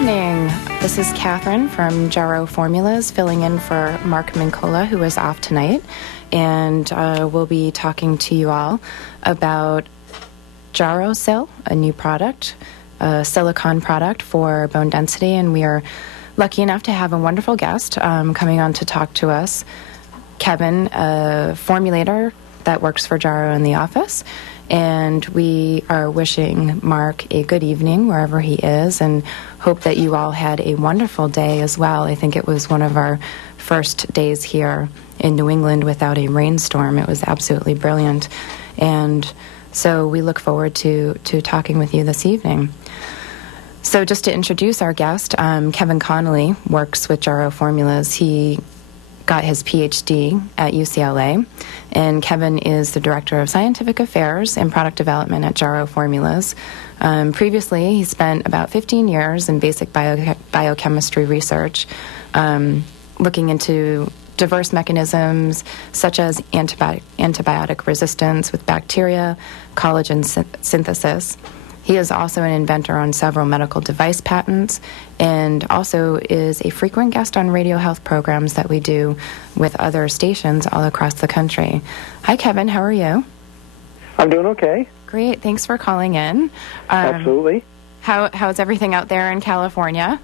evening. This is Catherine from Jarrow Formulas, filling in for Mark Mincola, who is off tonight. And we'll be talking to you all about Jarrow Sil, a new product, a silicone product for bone density. And we are lucky enough to have a wonderful guest coming on to talk to us, Kevin, a formulator that works for Jarrow in the office. And we are wishing Mark a good evening wherever he is, and hope that you all had a wonderful day as well. I think it was one of our first days here in New England without a rainstorm. It was absolutely brilliant. And so we look forward to talking with you this evening. So just to introduce our guest, Kevin Connolly works with Jarrow Formulas. He got his PhD at UCLA, and Kevin is the Director of Scientific Affairs and Product Development at Jarrow Formulas. Previously, he spent about 15 years in basic biochemistry research, looking into diverse mechanisms such as antibiotic resistance with bacteria, collagen synthesis. He is also an inventor on several medical device patents, and also is a frequent guest on radio health programs that we do with other stations all across the country. Hi, Kevin. How are you? I'm doing okay. Great. Thanks for calling in. Absolutely. How's everything out there in California?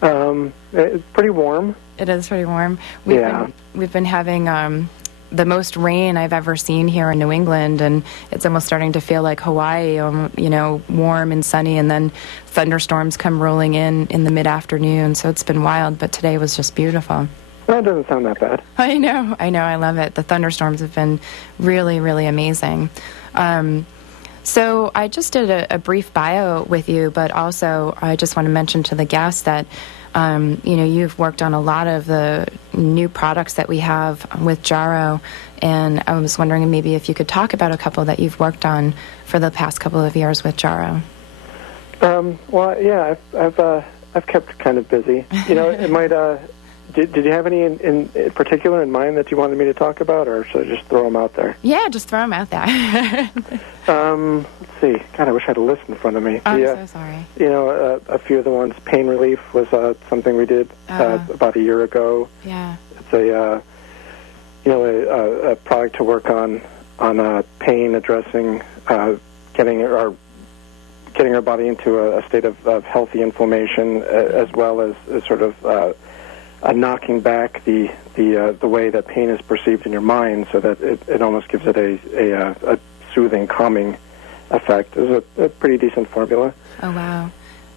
It's pretty warm. It is pretty warm. We've been having the most rain I've ever seen here in New England, and it's almost starting to feel like Hawaii, warm and sunny, and then thunderstorms come rolling in the mid-afternoon, so it's been wild, but today was just beautiful. Well, it doesn't sound that bad. I know, I love it. The thunderstorms have been really, really amazing. So I just did a brief bio with you, but also I just want to mention to the guests that you've worked on a lot of the new products that we have with Jarrow, and I was wondering maybe if you could talk about a couple that you've worked on for the past couple of years with Jarrow. Well, yeah, I've kept kind of busy. It might. Did you have any in particular in mind that you wanted me to talk about, or should I just throw them out there? Yeah, just throw them out there. Let's see. God, I wish I had a list in front of me. I'm so sorry. A few of the ones. Pain relief was something we did about a year ago. Yeah. It's a product to work on pain, addressing, getting our body into a state of healthy inflammation, as well as sort of knocking back the way that pain is perceived in your mind, so that it almost gives it a soothing, calming effect. It's a pretty decent formula. Oh, wow.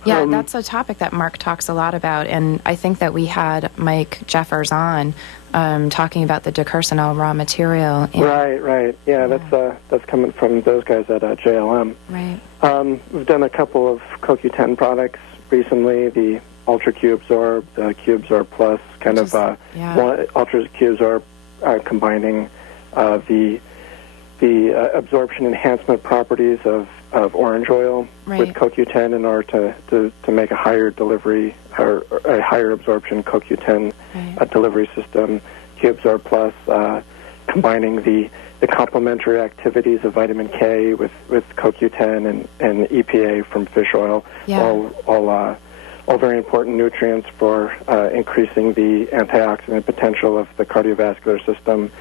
Yeah, that's a topic that Mark talks a lot about, and I think that we had Mike Jeffers on talking about the decursional raw material. Right. Yeah, that's coming from those guys at JLM. Right. We've done a couple of CoQ10 products recently, the Ultra Q-Absorb, the Q-Absorb Plus, Ultra Q-Absorb combining the absorption enhancement properties of orange oil with CoQ10 in order to make a higher delivery or a higher absorption CoQ10 delivery system. Q-Absorb Plus combining the complementary activities of vitamin K with CoQ10 and EPA from fish oil, all very important nutrients for increasing the antioxidant potential of the cardiovascular system,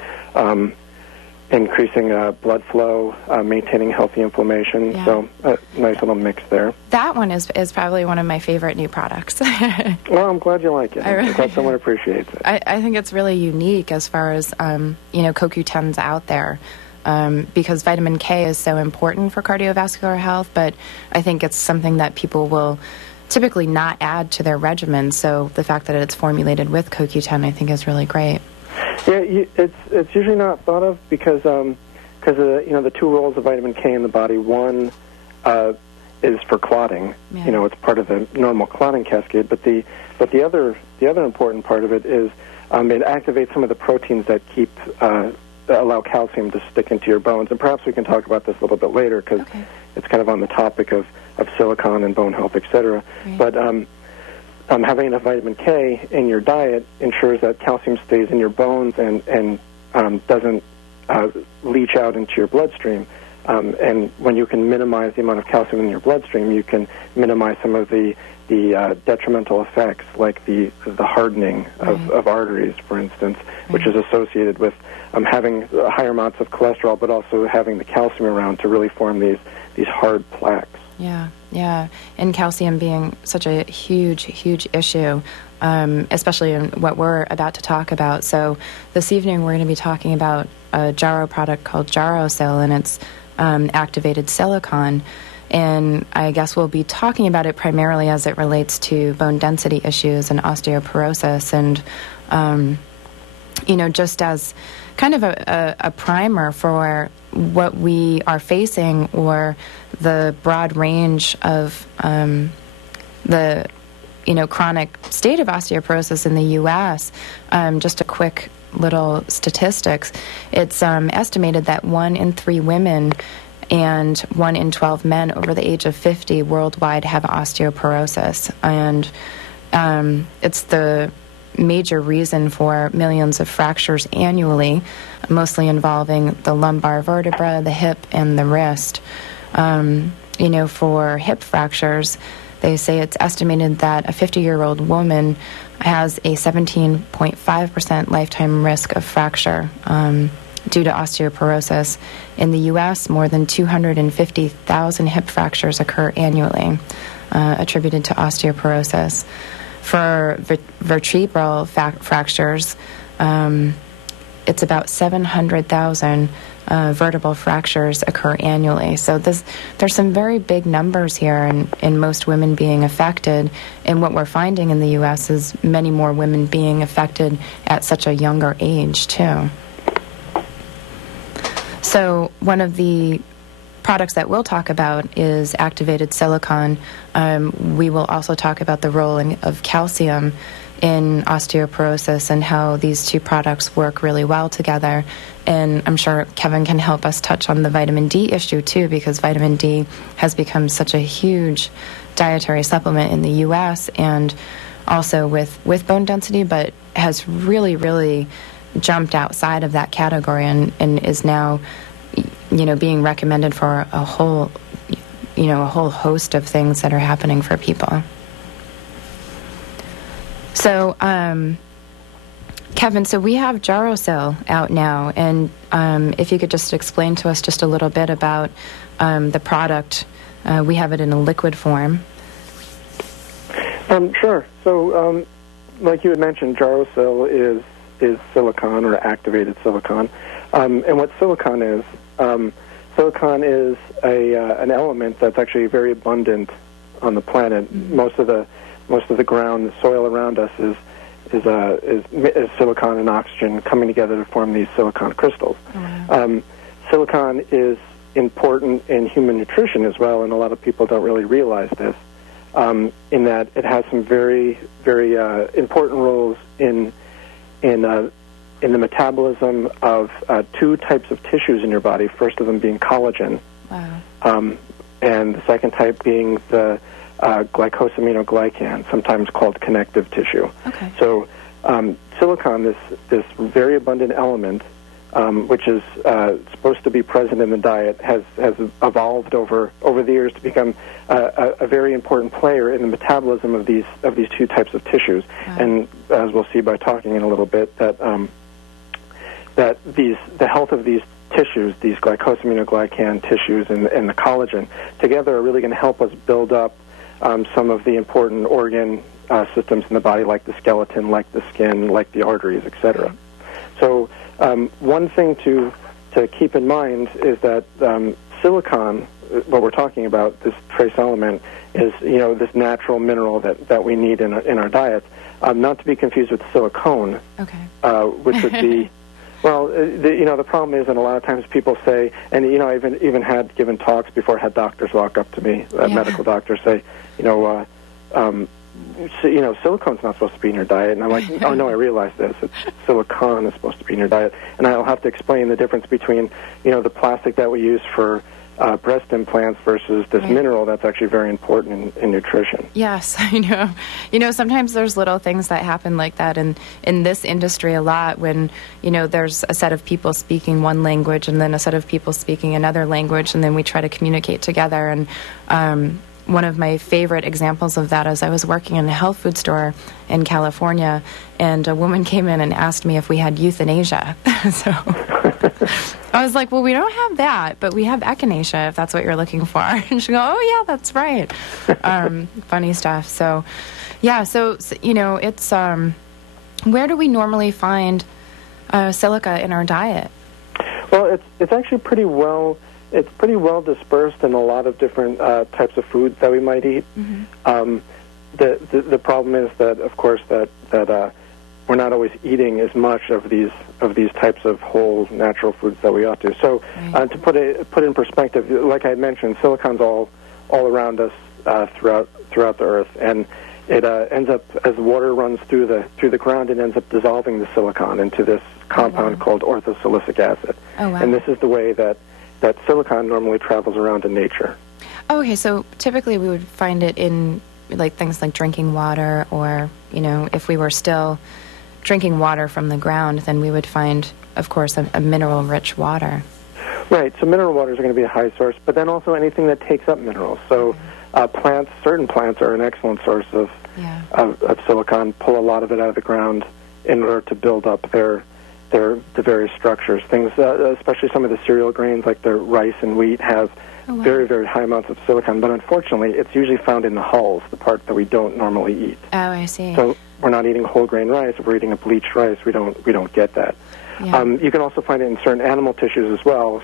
increasing blood flow, maintaining healthy inflammation. Yeah. So a nice little mix there. That one is probably one of my favorite new products. Well, I'm glad you like it. I'm glad someone appreciates it. I think it's really unique as far as, CoQ10's out there. Because vitamin K is so important for cardiovascular health, but I think it's something that people will typically not add to their regimen. So the fact that it's formulated with CoQ10, I think, is really great. Yeah, it's usually not thought of because the two roles of vitamin K in the body. One is for clotting. Yeah. It's part of the normal clotting cascade. But the other important part of it is it activates some of the proteins that allow calcium to stick into your bones. And perhaps we can talk about this a little bit later because it's kind of on the topic of silicon and bone health, etc. Right. But having enough vitamin K in your diet ensures that calcium stays in your bones and doesn't leach out into your bloodstream. And when you can minimize the amount of calcium in your bloodstream, you can minimize some of the detrimental effects, like the hardening of arteries, for instance, which is associated with having higher amounts of cholesterol, but also having the calcium around to really form these hard plaques. Yeah, and calcium being such a huge issue, especially in what we're about to talk about. So this evening we're going to be talking about a Jarrow product called JarrowSil, and it's activated silicon. And I guess we'll be talking about it primarily as it relates to bone density issues and osteoporosis, and just as kind of a primer for what we are facing, or the broad range of the chronic state of osteoporosis in the U.S. Just a quick little statistics. It's estimated that 1 in 3 women and 1 in 12 men over the age of 50 worldwide have osteoporosis, and it's the major reason for millions of fractures annually, mostly involving the lumbar vertebra, the hip, and the wrist. For hip fractures, they say it's estimated that a 50-year-old woman has a 17.5% lifetime risk of fracture due to osteoporosis. In the U.S., more than 250,000 hip fractures occur annually attributed to osteoporosis. For vertebral fractures, it's about 700,000 vertebral fractures occur annually. So there's some very big numbers here in most women being affected. And what we're finding in the U.S. is many more women being affected at such a younger age, too. So one of the products that we'll talk about is activated silicon. We will also talk about the role of calcium in osteoporosis and how these two products work really well together. And I'm sure Kevin can help us touch on the vitamin D issue too, because vitamin D has become such a huge dietary supplement in the U.S. and also with bone density, but has really jumped outside of that category and is now being recommended for a whole host of things that are happening for people. So, Kevin, so we have JarrowSil out now, and if you could just explain to us just a little bit about the product. We have it in a liquid form. Sure. So, like you had mentioned, JarrowSil is silicon or activated silicon, and what silicon is an element that's actually very abundant on the planet. Most of the ground, the soil around us is silicon and oxygen coming together to form these silicon crystals. Silicon is important in human nutrition as well, and a lot of people don't really realize this, in that it has some very important roles in the metabolism of 2 types of tissues in your body, first of them being collagen, and the second type being the glycosaminoglycan, sometimes called connective tissue. Okay. So silicon, this very abundant element, which is supposed to be present in the diet, has evolved over the years to become a very important player in the metabolism of these 2 types of tissues. Wow. And as we'll see by talking in a little bit, that the health of these tissues, these glycosaminoglycan tissues and the collagen, together are really going to help us build up some of the important organ systems in the body, like the skeleton, like the skin, like the arteries, etc. So one thing to keep in mind is that silicon, what we're talking about, this trace element, is this natural mineral that we need in our diets. Not to be confused with silicone, which would be well, the problem is, and a lot of times people say, and I've even had given talks before, had doctors walk up to me, medical doctors say, silicone's not supposed to be in your diet. And I'm like, oh, no, I realize this. Silicon is supposed to be in your diet. And I'll have to explain the difference between, the plastic that we use for breast implants versus this mineral that's actually very important in nutrition. Yes, I know. Sometimes there's little things that happen like that in this industry a lot when, there's a set of people speaking one language and then a set of people speaking another language, and then we try to communicate together. And one of my favorite examples of that is I was working in a health food store in California, and a woman came in and asked me if we had euthanasia. So I was like, well, we don't have that, but we have echinacea, if that's what you're looking for. And she goes, oh, yeah, that's right. Funny stuff. So, yeah, so it's where do we normally find silica in our diet? Well, it's actually pretty well dispersed in a lot of different types of foods that we might eat. Mm-hmm. The problem is that, of course, that we're not always eating as much of these types of whole natural foods that we ought to. So, to put in perspective, like I mentioned, silicon's all around us throughout the earth, and it ends up, as water runs through the ground, it ends up dissolving the silicon into this compound called orthosilicic acid. Oh, wow. And this is the way that silicon normally travels around in nature. Oh, okay, so typically we would find it in things like drinking water, or if we were still drinking water from the ground, then we would find, of course, a mineral-rich water. Right, so mineral waters are going to be a high source, but then also anything that takes up minerals. So certain plants are an excellent source of silicon, pull a lot of it out of the ground in order to build up the various structures. Things, especially some of the cereal grains like the rice and wheat, have very, very high amounts of silicon. But unfortunately, it's usually found in the hulls, the part that we don't normally eat. Oh, I see. So we're not eating whole grain rice. If we're eating a bleached rice, we don't get that. Yeah. You can also find it in certain animal tissues as well.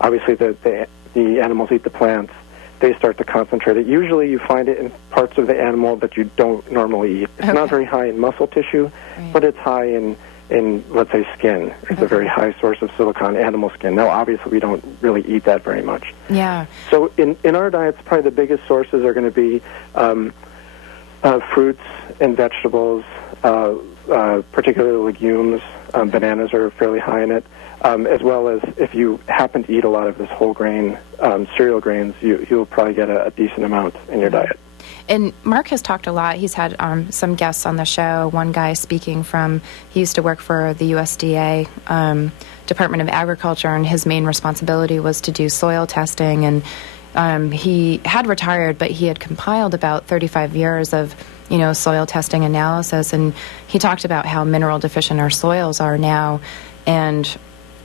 Obviously the animals eat the plants. They start to concentrate it. Usually you find it in parts of the animal that you don't normally eat. It's not very high in muscle tissue, but it's high in let's say, skin. It's a very high source of silicon, animal skin. Now, obviously, we don't really eat that very much. Yeah. So in our diets, probably the biggest sources are going to be fruits and vegetables, particularly legumes. Bananas are fairly high in it, as well as if you happen to eat a lot of this whole grain cereal grains, you'll probably get a decent amount in your diet. And Mark has talked a lot. He's had some guests on the show. One guy speaking he used to work for the USDA, Department of Agriculture, and his main responsibility was to do soil testing. And he had retired, but he had compiled about 35 years of, soil testing analysis. And he talked about how mineral deficient our soils are now, and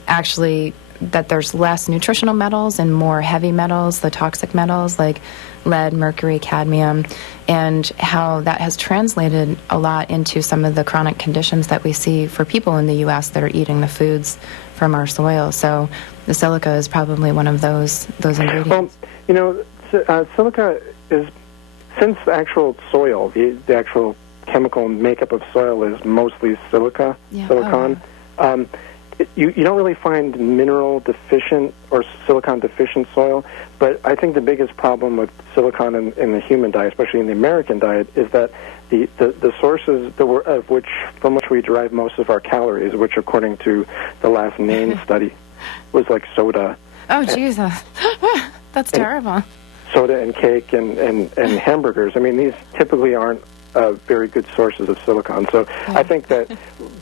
actually that there's less nutritional metals and more heavy metals, the toxic metals like lead, mercury, cadmium, and how that has translated a lot into some of the chronic conditions that we see for people in the U.S. that are eating the foods from our soil. So the silica is probably one of those ingredients. Well, silica is, since the actual soil, the actual chemical makeup of soil is mostly silicon. You don't really find mineral deficient or silicon deficient soil, but I think the biggest problem with silicon in the human diet, especially in the American diet, is that the sources from which we derive most of our calories, which according to the last NAIN study was like soda. Oh, Jesus. That's terrible. Soda and cake and hamburgers. I mean, these typically aren't very good sources of silicon. So I think that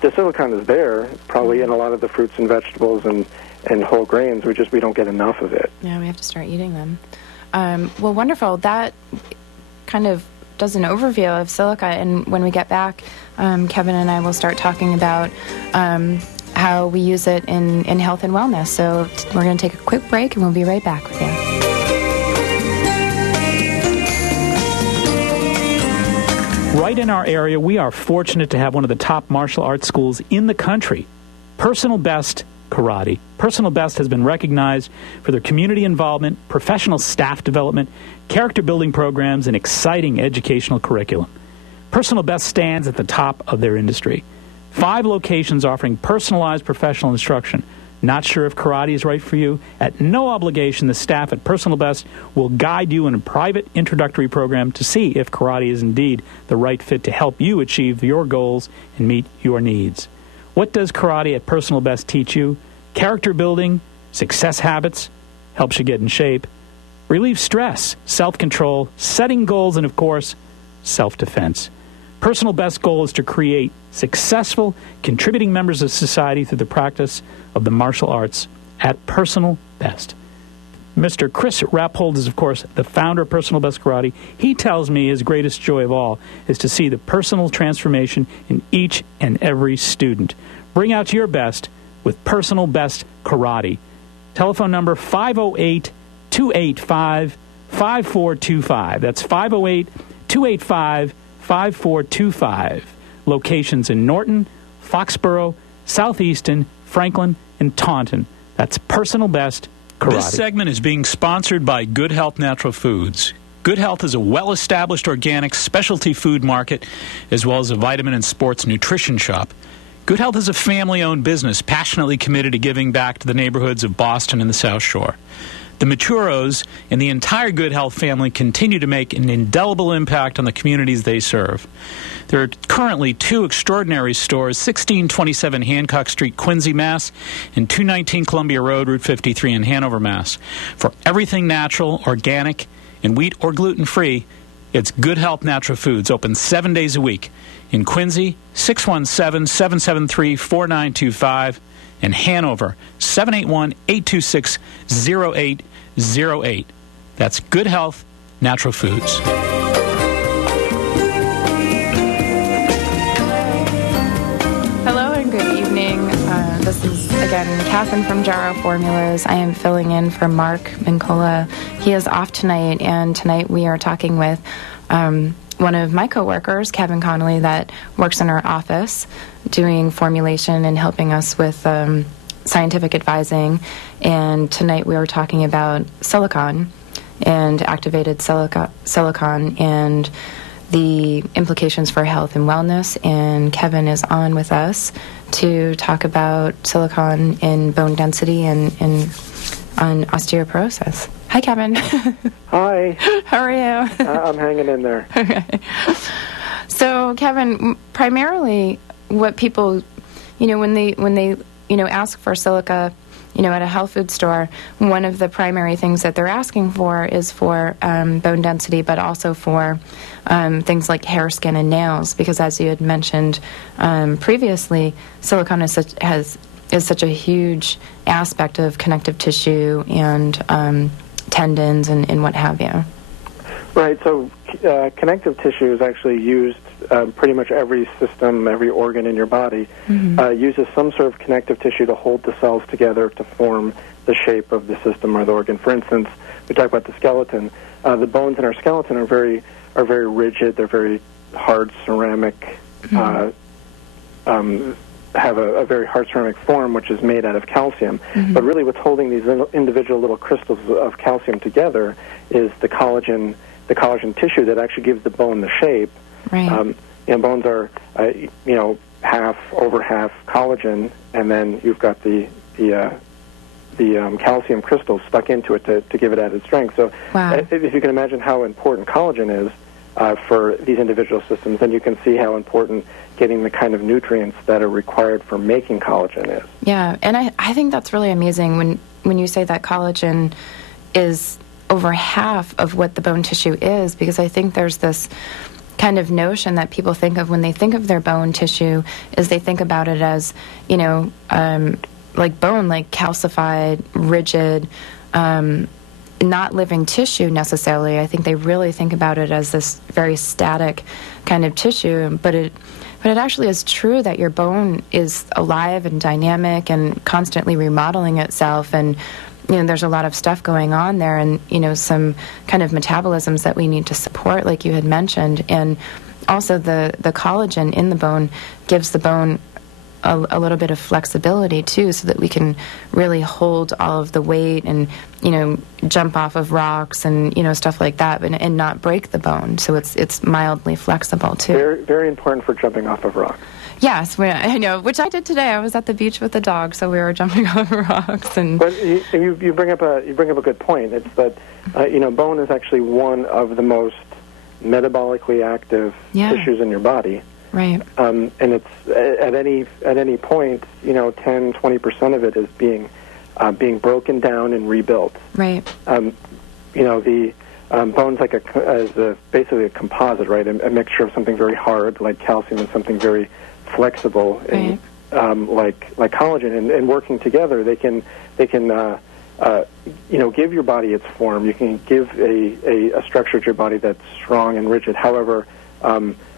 the silicon is there, probably in a lot of the fruits and vegetables and whole grains. We don't get enough of it. Yeah, we have to start eating them. Well, wonderful. That kind of does an overview of silica. And when we get back, Kevin and I will start talking about how we use it in health and wellness. So we're going to take a quick break, and we'll be right back with you. Right in our area, we are fortunate to have one of the top martial arts schools in the country, Personal Best Karate. Personal Best has been recognized for their community involvement, professional staff development, character building programs, and exciting educational curriculum. Personal Best stands at the top of their industry. 5 locations offering personalized professional instruction. Not sure if karate is right for you? At no obligation, the staff at Personal Best will guide you in a private introductory program to see if karate is indeed the right fit to help you achieve your goals and meet your needs. What does karate at Personal Best teach you? Character building, success habits, helps you get in shape, relieves stress, self-control, setting goals, and, of course, self-defense. Personal Best's goal is to create successful, contributing members of society through the practice of the martial arts at Personal Best. Mr. Chris Rappold is, of course, the founder of Personal Best Karate. He tells me his greatest joy of all is to see the personal transformation in each and every student. Bring out your best with Personal Best Karate. Telephone number 508-285-5425. That's 508-285-5425. Locations in Norton, Foxborough, Southeaston, Franklin, and Taunton. That's Personal Best Karate. This segment is being sponsored by Good Health Natural Foods. Good Health is a well-established organic specialty food market as well as a vitamin and sports nutrition shop. Good Health is a family-owned business passionately committed to giving back to the neighborhoods of Boston and the South Shore. The Maturos and the entire Good Health family continue to make an indelible impact on the communities they serve. There are currently 2 extraordinary stores, 1627 Hancock Street, Quincy, Mass., and 219 Columbia Road, Route 53 in Hanover, Mass. For everything natural, organic, and wheat or gluten-free, it's Good Health Natural Foods, open 7 days a week. In Quincy, 617-773-4925, and Hanover, 781-826-0808. That's Good Health Natural Foods. Hello and good evening. This is, again, Catherine from Jarrow Formulas. I am filling in for Mark Mincola. He is off tonight, and tonight we are talking with one of my coworkers, Kevin Connolly, that works in our office doing formulation and helping us with scientific advising. And tonight we were talking about silicon and activated silicon and the implications for health and wellness. And Kevin is on with us to talk about silicon in bone density and on osteoporosis. Hi, Kevin. Hi. How are you? I'm hanging in there. Okay. So, Kevin, primarily what people, when they ask for silica, at a health food store, one of the primary things that they're asking for is for bone density, but also for things like hair, skin, and nails, because as you had mentioned previously, silicon is such a huge aspect of connective tissue and tendons and what have you. Right, so connective tissue is actually used, pretty much every system, every organ in your body uses some sort of connective tissue to hold the cells together to form the shape of the system or the organ. For instance, we talk about the skeleton. The bones in our skeleton are very rigid. They're very hard ceramic, have a very hard ceramic form, which is made out of calcium. But really what's holding these individual little crystals of calcium together is the collagen tissue that actually gives the bone the shape. Right. Bones are, over half collagen, and then you've got the calcium crystals stuck into it to give it added strength. So wow. If you can imagine how important collagen is for these individual systems, then you can see how important getting the kind of nutrients that are required for making collagen is. Yeah, and I think that's really amazing when you say that collagen is over half of what the bone tissue is, because I think there's this kind of notion that people think of when they think of their bone tissue is they think about it as, like bone, like calcified, rigid, not living tissue necessarily. I think they really think about it as this very static kind of tissue, but it actually is true that your bone is alive and dynamic and constantly remodeling itself, and there's a lot of stuff going on there, and some kind of metabolisms that we need to support, like you had mentioned, and also the collagen in the bone gives the bone a little bit of flexibility too, so that we can really hold all of the weight and jump off of rocks and stuff like that, and not break the bone. So it's mildly flexible too. Very, very important for jumping off of rocks. Yes, I know, which I did today. I was at the beach with the dog, so we were jumping off rocks. And but you bring up a good point. It's that bone is actually one of the most metabolically active tissues in your body. Right. And it's at any point, 10-20% of it is being being broken down and rebuilt. Right. The bone's like basically a composite, right? A mixture of something very hard, like calcium, and something very flexible, right. like collagen. And working together, they can give your body its form. You can give a structure to your body that's strong and rigid. However,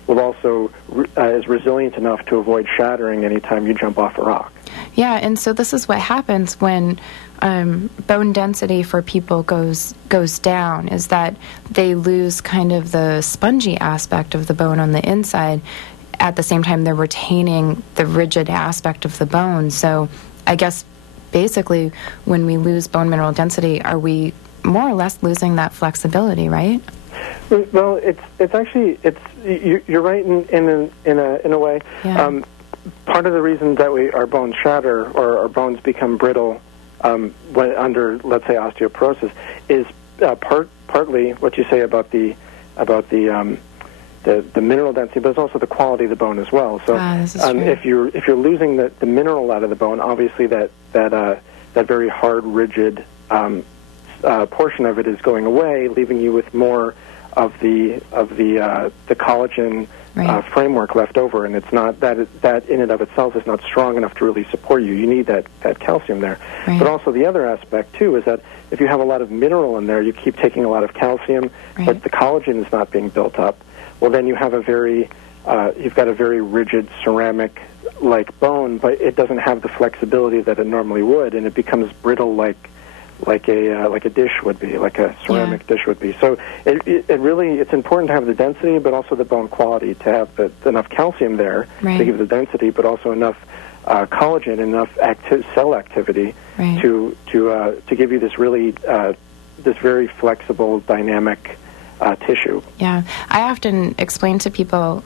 will also is resilient enough to avoid shattering anytime you jump off a rock. Yeah, and so this is what happens when bone density for people goes down, is that they lose kind of the spongy aspect of the bone on the inside. At the same time, they're retaining the rigid aspect of the bone. So I guess basically when we lose bone mineral density, are we more or less losing that flexibility, right? Well, it's actually you're right in a way. Yeah. Part of the reason that our bones shatter or our bones become brittle when under, let's say, osteoporosis is partly what you say about the mineral density, but it's also the quality of the bone as well. So if you're losing the mineral out of the bone, obviously that very hard, rigid portion of it is going away, leaving you with more of the collagen right. Framework left over, and it's not that in and of itself is not strong enough to really support you. You need that calcium there. Right. But also the other aspect too is that if you have a lot of mineral in there, you keep taking a lot of calcium, right. but the collagen is not being built up. Well, then you have you've got a very rigid ceramic-like bone, but it doesn't have the flexibility that it normally would, and it becomes brittle like a dish would be, like a ceramic dish would be. So it's important to have the density, but also the bone quality, to have enough calcium there right. to give the density, but also enough collagen, enough cell activity right. to give you this really this very flexible, dynamic tissue. Yeah, I often explain to people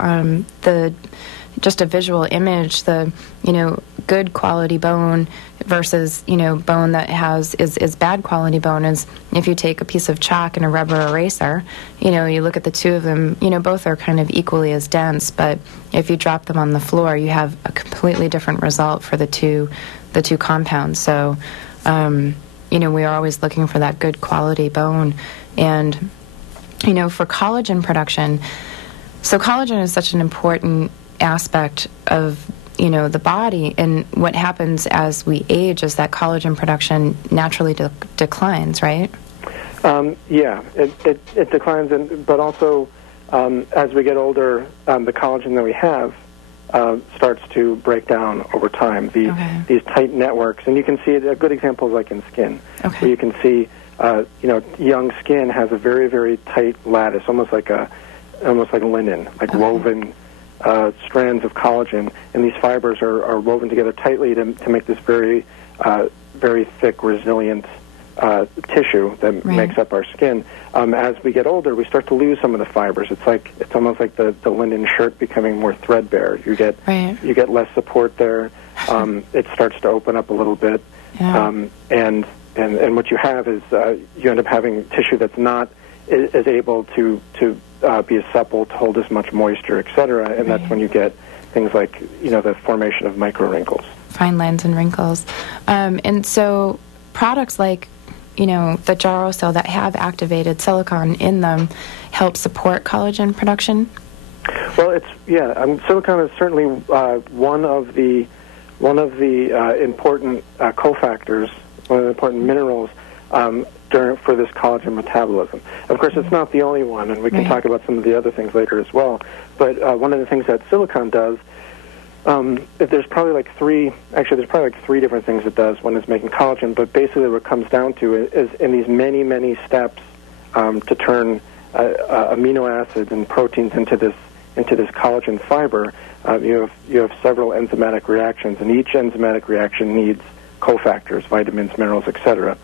just a visual image, the good quality bone versus bone that is bad quality bone. Is if you take a piece of chalk and a rubber eraser, you look at the two of them, both are kind of equally as dense, but if you drop them on the floor, you have a completely different result for the two compounds. So we are always looking for that good quality bone. And for collagen production, so collagen is such an important aspect of the body, and what happens as we age is that collagen production naturally declines, right? Yeah, it declines, but also as we get older, the collagen that we have starts to break down over time. These tight networks, and you can see it. A good example is like in skin, where you can see young skin has a very, very tight lattice, almost like linen, like woven strands of collagen, and these fibers are woven together tightly to make this very, very thick, resilient tissue that right. makes up our skin. As we get older, we start to lose some of the fibers. It's almost like the linen shirt becoming more threadbare. You get right. you get less support there. It starts to open up a little bit, yeah. And what you have is you end up having tissue that's not as able to be as supple, to hold as much moisture, etc. And right. that's when you get things like the formation of micro wrinkles, fine lines and wrinkles. And so products like the Jarrow cell that have activated silicon in them help support collagen production. Well, silicon is certainly one of the important cofactors, one of the important minerals for this collagen metabolism. Of course, it's not the only one, and we can right. talk about some of the other things later as well. But one of the things that silicon does, there's probably three different things it does. One is making collagen, but basically what it comes down to is in these many, many steps to turn amino acids and proteins into this collagen fiber. You have several enzymatic reactions, and each enzymatic reaction needs cofactors, vitamins, minerals, etc.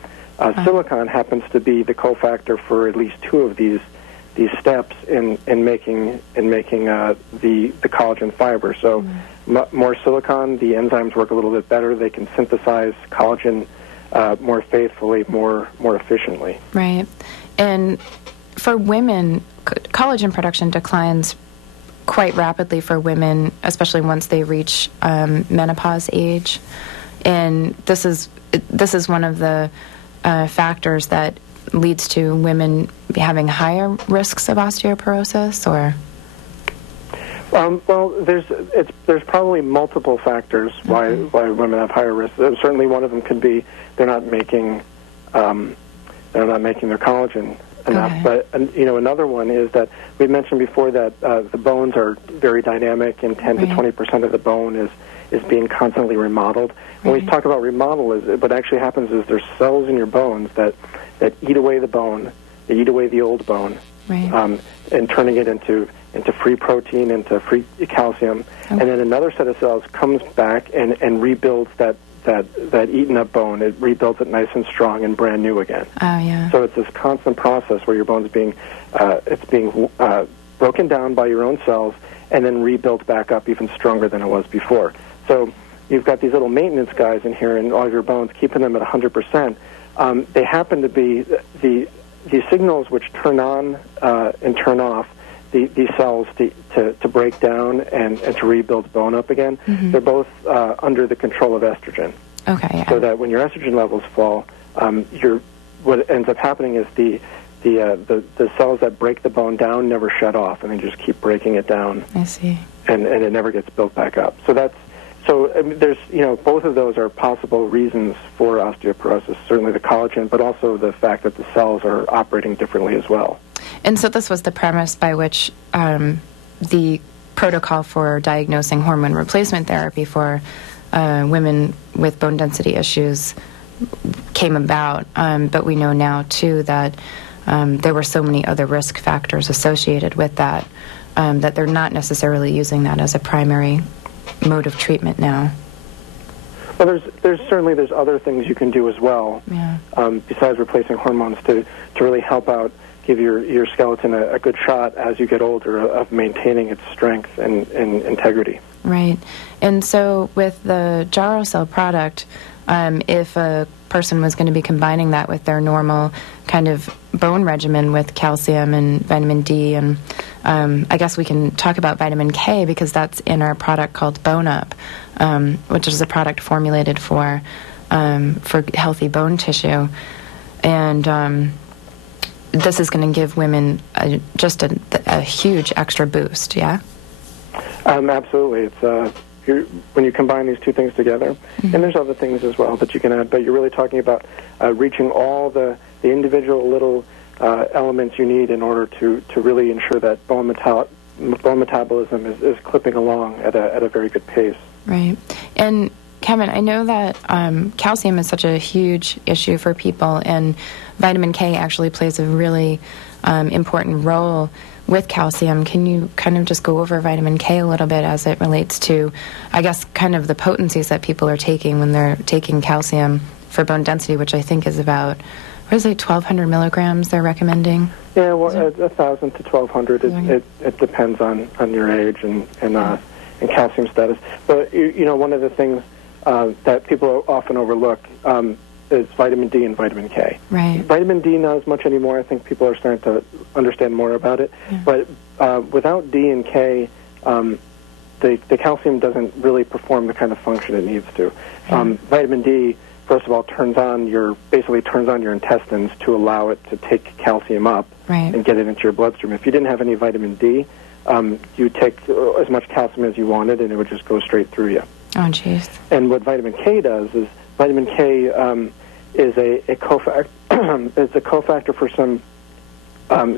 Silicon happens to be the cofactor for at least two of these steps in making the collagen fiber. So more silicon, the enzymes work a little bit better. They can synthesize collagen more faithfully, more efficiently. Right. And for women, collagen production declines quite rapidly for women, especially once they reach menopause age. And this is this is one of the factors that leads to women having higher risks of osteoporosis, or? Well, there's probably multiple factors why women have higher risks. Certainly, one of them could be they're not making their collagen enough. Okay. But another one is that we mentioned before that the bones are very dynamic, and 10 to 20% of the bone is being constantly remodeled. When we talk about remodel, what actually happens is there's cells in your bones that eat away the bone, they eat away the old bone, and turning it into free protein, into free calcium, and then another set of cells comes back and rebuilds that eaten up bone. It rebuilds it nice and strong and brand new again. Oh, yeah. So it's this constant process where your bone's being broken down by your own cells and then rebuilt back up even stronger than it was before. So you've got these little maintenance guys in here in all of your bones, keeping them at 100%. They happen to be the signals which turn on and turn off these cells to break down and to rebuild bone up again. They're both under the control of estrogen. Okay. Yeah. So that when your estrogen levels fall, what ends up happening is the cells that break the bone down never shut off, and they just keep breaking it down. I see. And it never gets built back up. So there's both of those are possible reasons for osteoporosis. Certainly the collagen, but also the fact that the cells are operating differently as well. And so this was the premise by which the protocol for diagnosing hormone replacement therapy for women with bone density issues came about. But we know now, too, that there were so many other risk factors associated with that, that they're not necessarily using that as a primary mode of treatment now. Well, there's other things you can do as well, besides replacing hormones to really help out, give your skeleton a good shot as you get older of maintaining its strength and integrity. Right. And so with the Jarrow Cell product, if a person was going to be combining that with their normal kind of bone regimen with calcium and vitamin D, and I guess we can talk about vitamin K because that's in our product called Bone Up, which is a product formulated for healthy bone tissue. And this is going to give women just a huge extra boost, yeah? Absolutely. It's when you combine these two things together, and there's other things as well that you can add, but you're really talking about reaching all the individual little elements you need in order to really ensure that bone metabolism is clipping along at a very good pace. Right. And Kevin, I know that calcium is such a huge issue for people, and vitamin K actually plays a really important role with calcium. Can you kind of just go over vitamin K a little bit as it relates to, I guess, kind of the potencies that people are taking when they're taking calcium for bone density, which I think is about, 1,200 milligrams they're recommending? Yeah, well, 1,000 to 1,200. It depends on your age and calcium status. But, one of the things that people often overlook is vitamin D and vitamin K. Right. Vitamin D, not as much anymore. I think people are starting to understand more about it. Yeah. But without D and K, the calcium doesn't really perform the kind of function it needs to. Vitamin D, first of all, turns on your intestines to allow it to take calcium up and get it into your bloodstream. If you didn't have any vitamin D, you'd take as much calcium as you wanted, and it would just go straight through you. Oh, jeez. And what vitamin K does is vitamin K is a cofactor. It's a cofactor for some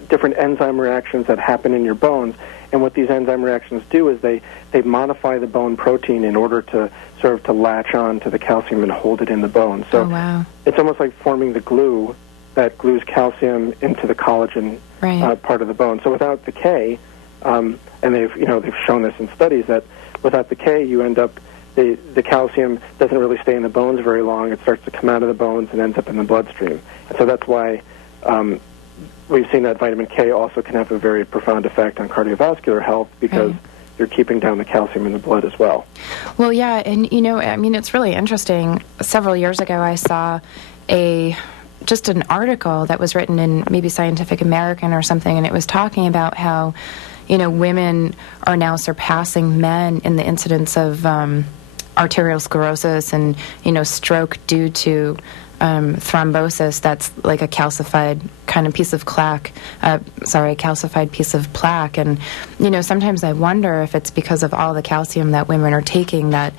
different enzyme reactions that happen in your bones. And what these enzyme reactions do is they modify the bone protein in order to sort of to latch on to the calcium and hold it in the bone. So it's almost like forming the glue that glues calcium into the collagen part of the bone. So without the K, and they've shown this in studies that without the K, you end up the calcium doesn't really stay in the bones very long. It starts to come out of the bones and ends up in the bloodstream. And so that's why we've seen that vitamin K also can have a very profound effect on cardiovascular health because you're keeping down the calcium in the blood as well. Well, yeah, and it's really interesting. Several years ago, I saw just an article that was written in maybe Scientific American or something, and it was talking about how women are now surpassing men in the incidence of arterial sclerosis and, stroke due to thrombosis that's like a calcified kind of piece of calcified piece of plaque. And, sometimes I wonder if it's because of all the calcium that women are taking that,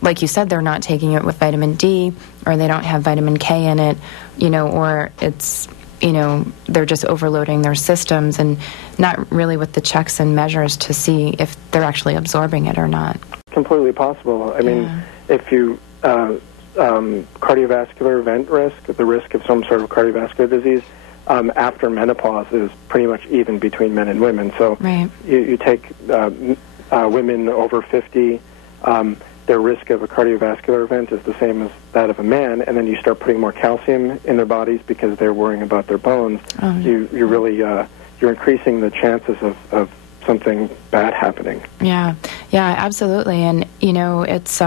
like you said, they're not taking it with vitamin D, or they don't have vitamin K in it, or it's, they're just overloading their systems and not really with the checks and measures to see if they're actually absorbing it or not. Completely possible. I mean, if you cardiovascular event risk, the risk of some sort of cardiovascular disease after menopause is pretty much even between men and women. So you take women over 50, their risk of a cardiovascular event is the same as that of a man, and then you start putting more calcium in their bodies because they're worrying about their bones. You really you're increasing the chances of something bad happening. Yeah, absolutely. And it's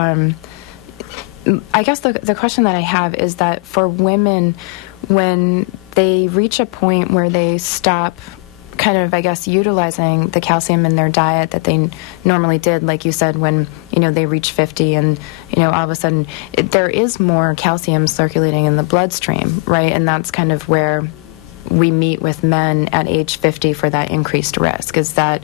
I guess the question that I have is that for women, when they reach a point where they stop kind of, I guess, utilizing the calcium in their diet that they normally did, like you said, when, they reach 50 and, all of a sudden there is more calcium circulating in the bloodstream, right? And that's kind of where we meet with men at age 50 for that increased risk. Is that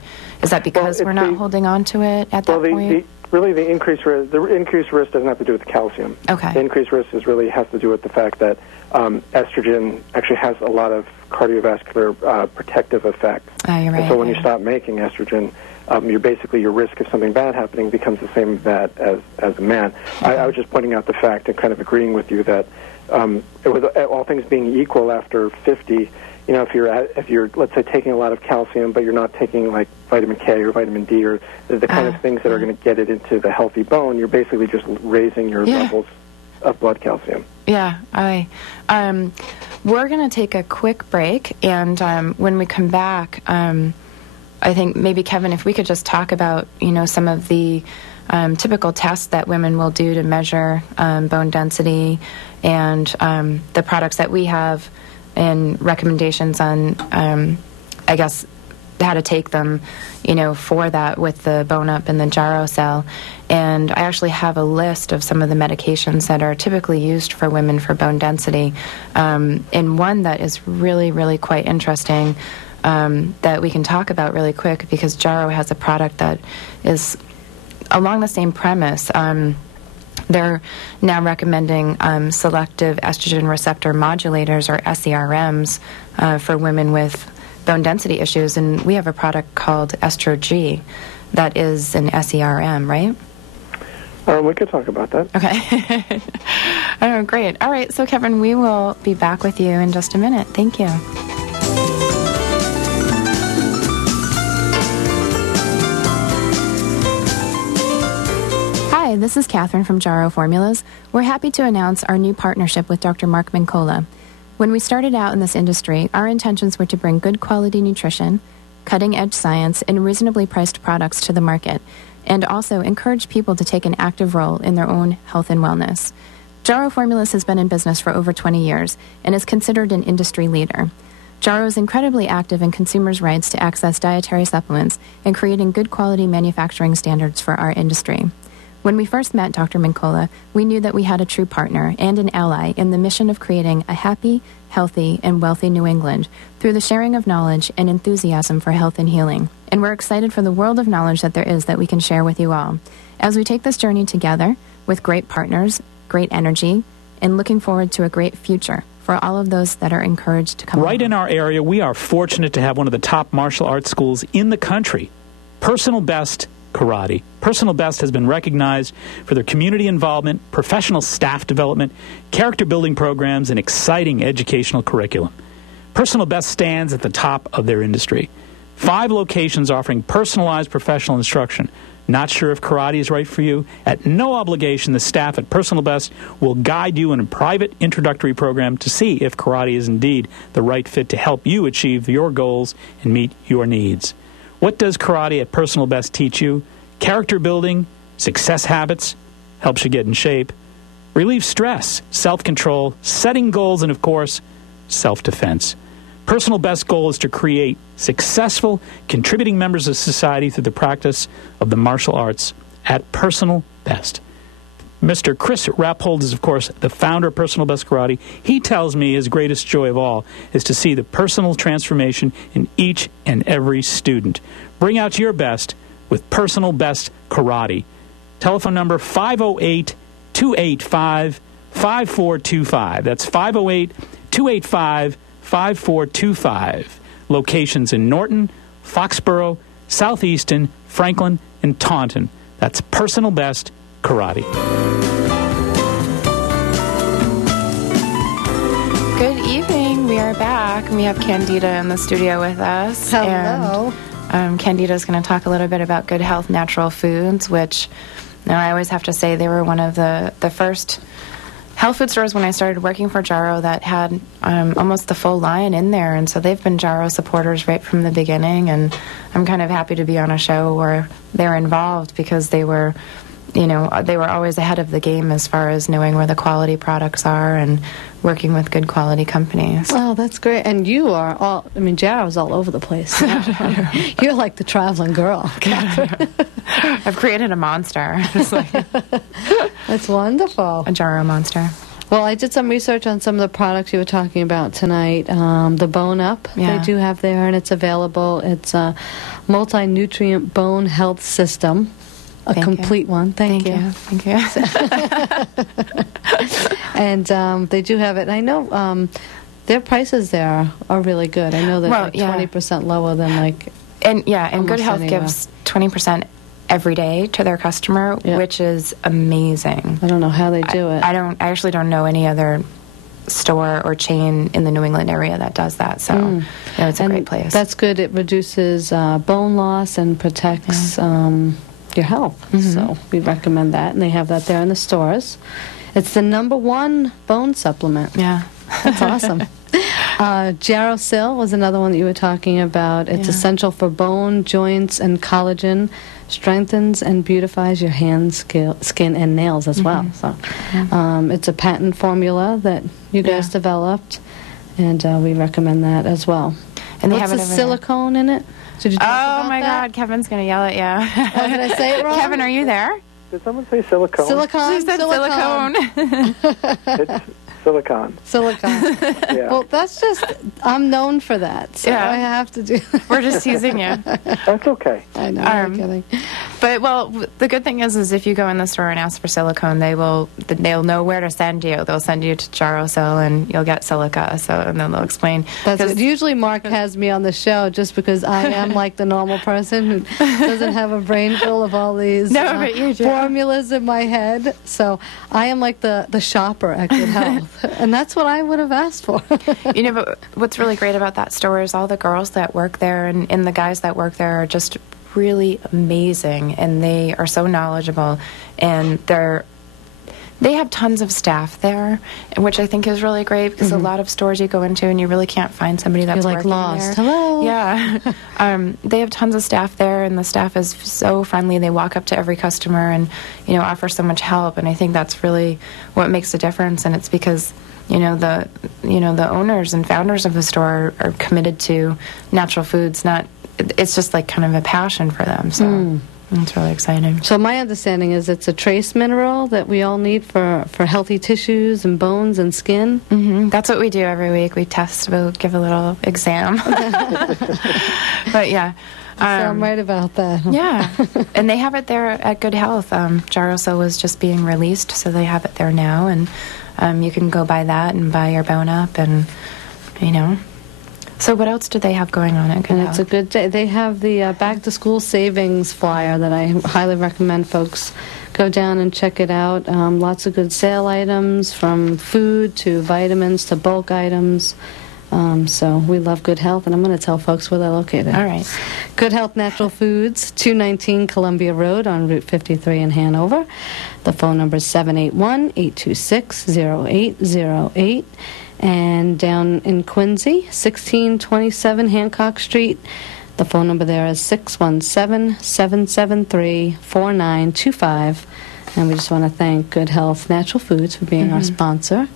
because we're not holding on to it at that point? Really, the increased risk doesn't have to do with the calcium. Okay. The increased risk really has to do with the fact that estrogen actually has a lot of cardiovascular protective effects. You're right. And so when you stop making estrogen, your risk of something bad happening becomes the same as that as a man. I was just pointing out the fact and kind of agreeing with you that with all things being equal after 50, if you're let's say taking a lot of calcium, but you're not taking like vitamin K or vitamin D or the kind of things that are going to get it into the healthy bone, you're basically just raising your levels of blood calcium. Yeah, we're going to take a quick break, and when we come back, I think maybe, Kevin, if we could just talk about, some of the typical tests that women will do to measure bone density and the products that we have and recommendations on, I guess, how to take them, for that with the Bone Up and the Jarrow Cell. And I actually have a list of some of the medications that are typically used for women for bone density. And one that is really, really quite interesting that we can talk about really quick, because Jarrow has a product that is along the same premise. They're now recommending selective estrogen receptor modulators, or SERMs, for women with bone density issues, and we have a product called Estro-G that is an SERM, right? We could talk about that. Okay. Oh, great. All right, so Kevin, we will be back with you in just a minute. Thank you. Hi, this is Catherine from Jarrow Formulas. We're happy to announce our new partnership with Dr. Mark Mincola. When we started out in this industry, our intentions were to bring good quality nutrition, cutting-edge science, and reasonably priced products to the market, and also encourage people to take an active role in their own health and wellness. Jarrow Formulas has been in business for over 20 years and is considered an industry leader. Jarrow is incredibly active in consumers' rights to access dietary supplements and creating good quality manufacturing standards for our industry. When we first met Dr. Mincola, we knew that we had a true partner and an ally in the mission of creating a happy, healthy, and wealthy New England through the sharing of knowledge and enthusiasm for health and healing. And we're excited for the world of knowledge that there is that we can share with you all as we take this journey together with great partners, great energy, and looking forward to a great future for all of those that are encouraged to come Right along. In our area, we are fortunate to have one of the top martial arts schools in the country, Personal Best Karate. Personal Best has been recognized for their community involvement, professional staff development, character building programs, and exciting educational curriculum. Personal Best stands at the top of their industry. 5 locations offering personalized professional instruction. Not sure if karate is right for you? At no obligation, the staff at Personal Best will guide you in a private introductory program to see if karate is indeed the right fit to help you achieve your goals and meet your needs. What does karate at Personal Best teach you? Character building, success habits, helps you get in shape, relieve stress, self-control, setting goals, and, of course, self-defense. Personal Best's goal is to create successful, contributing members of society through the practice of the martial arts at Personal Best. Mr. Chris Rappold is, of course, the founder of Personal Best Karate. He tells me his greatest joy of all is to see the personal transformation in each and every student. Bring out your best with Personal Best Karate. Telephone number 508-285-5425. That's 508-285-5425. Locations in Norton, Foxborough, Southeaston, Franklin, and Taunton. That's Personal Best Karate. Good evening. We are back. We have Candida in the studio with us. Hello. And Candida is going to talk a little bit about Good Health Natural Foods, which I always have to say they were one of the first health food stores when I started working for Jaro that had almost the full line in there. And so they've been Jaro supporters right from the beginning. And I'm kind of happy to be on a show where they're involved because they were always ahead of the game as far as knowing where the quality products are and working with good quality companies. Oh, that's great. And you are Jaro's all over the place. You're like the traveling girl, Catherine. I've created a monster. That's wonderful. A Jaro monster. Well, I did some research on some of the products you were talking about tonight. The Bone Up, they do have there, and it's available. It's a multi-nutrient bone health system. A complete one. Thank you. Thank you. And they do have it. I know their prices there are really good. I know they're 20% lower than And Good Health gives 20% every day to their customer, which is amazing. I don't know how they do it. I actually don't know any other store or chain in the New England area that does that. So it's a great place. That's good. It reduces bone loss and protects your health. Mm-hmm. So we recommend that, and they have that there in the stores. It's the #1 bone supplement. Yeah. That's awesome. Jarosil was another one that you were talking about. It's essential for bone, joints, and collagen. Strengthens and beautifies your hands, skin, and nails as well. So it's a patent formula that you guys developed, and we recommend that as well. And they What's have the silicone in it? Did you talk about my that? God, Kevin's going to yell at you. Oh, did I say it wrong? Kevin, are you there? Did someone say silicone? Silicone. She said silicone. It's silicone. Silicone. Yeah. Well, that's just, I'm known for that, so I have to do We're just teasing you. That's okay. I know, I'm kidding. But, the good thing is if you go in the store and ask for silicone, they'll know where to send you. They'll send you to Jarosil, and you'll get silica, and then they'll explain. That's it. Usually Mark has me on the show just because I am like the normal person who doesn't have a brain full of all these but you do. formulas in my head. So I am like the shopper at Good Health. And that's what I would have asked for. But what's really great about that store is all the girls that work there and the guys that work there are just really amazing, and they are so knowledgeable, and they have tons of staff there, which I think is really great because a lot of stores you go into and you really can't find somebody that's You're working lost. there. Hello. Yeah. They have tons of staff there, and the staff is so friendly. They walk up to every customer and offer so much help, and I think that's really what makes a difference. And it's because the owners and founders of the store are committed to natural foods. It's just like kind of a passion for them. So. It's really exciting. So my understanding is it's a trace mineral that we all need for healthy tissues and bones and skin. Mm-hmm. That's what we do every week. We test. We'll give a little exam. But so I'm right about that. Yeah. And they have it there at Good Health. Jarosil was just being released, so they have it there now, and you can go buy that and buy your Bone Up, and So what else do they have going on at Good Health? It's a good day. They have the back-to-school savings flyer that I highly recommend folks go down and check it out. Lots of good sale items, from food to vitamins to bulk items. So we love Good Health, and I'm going to tell folks where they're located. All right. Good Health Natural Foods, 219 Columbia Road on Route 53 in Hanover. The phone number is 781-826-0808. And down in Quincy, 1627 Hancock Street. The phone number there is 617-773-4925. And we just want to thank Good Health Natural Foods for being our sponsor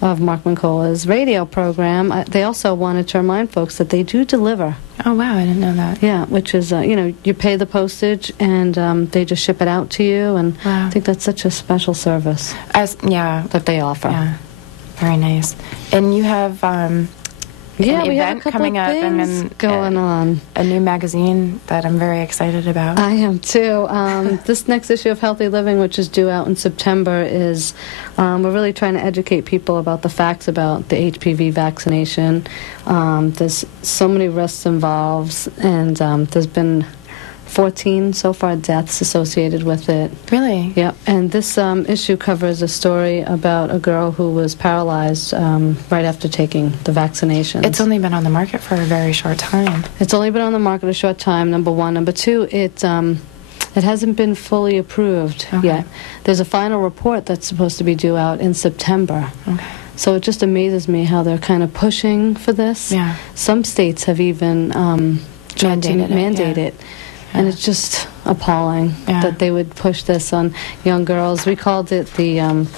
of Mark Mincola's radio program. They also wanted to remind folks that they do deliver. Oh, wow, I didn't know that. Yeah, which is, you pay the postage and they just ship it out to you. And I think that's such a special service that they offer. Yeah, very nice. And you have... we an have a event couple coming of up things going on. A new magazine that I'm very excited about. I am too. This next issue of Healthy Living, which is due out in September, is we're really trying to educate people about the facts about the HPV vaccination. There's so many risks involved, and there's been 14 so far deaths associated with it. Really? Yep. And this issue covers a story about a girl who was paralyzed right after taking the vaccination. It's only been on the market for a very short time. It's only been on the market a short time, number one. Number two, it hasn't been fully approved yet. There's a final report that's supposed to be due out in September. Okay. So it just amazes me how they're kind of pushing for this. Yeah. Some states have even tried to mandate it. And it's just appalling that they would push this on young girls. We called it the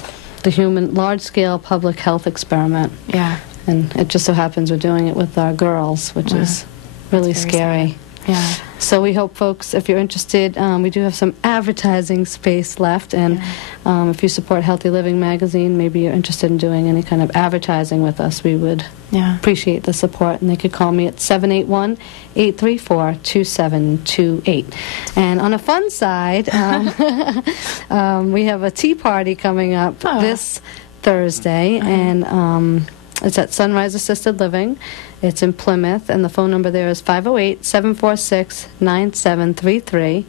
human large-scale public health experiment. Yeah. And it just so happens we're doing it with our girls, which is really scary. Yeah. So we hope, folks, if you're interested, we do have some advertising space left. And if you support Healthy Living magazine, maybe you're interested in doing any kind of advertising with us, we would appreciate the support. And they could call me at 781-834-2728. And on a fun side, we have a tea party coming up this Thursday. And it's at Sunrise Assisted Living. It's in Plymouth, and the phone number there is 508-746-9733.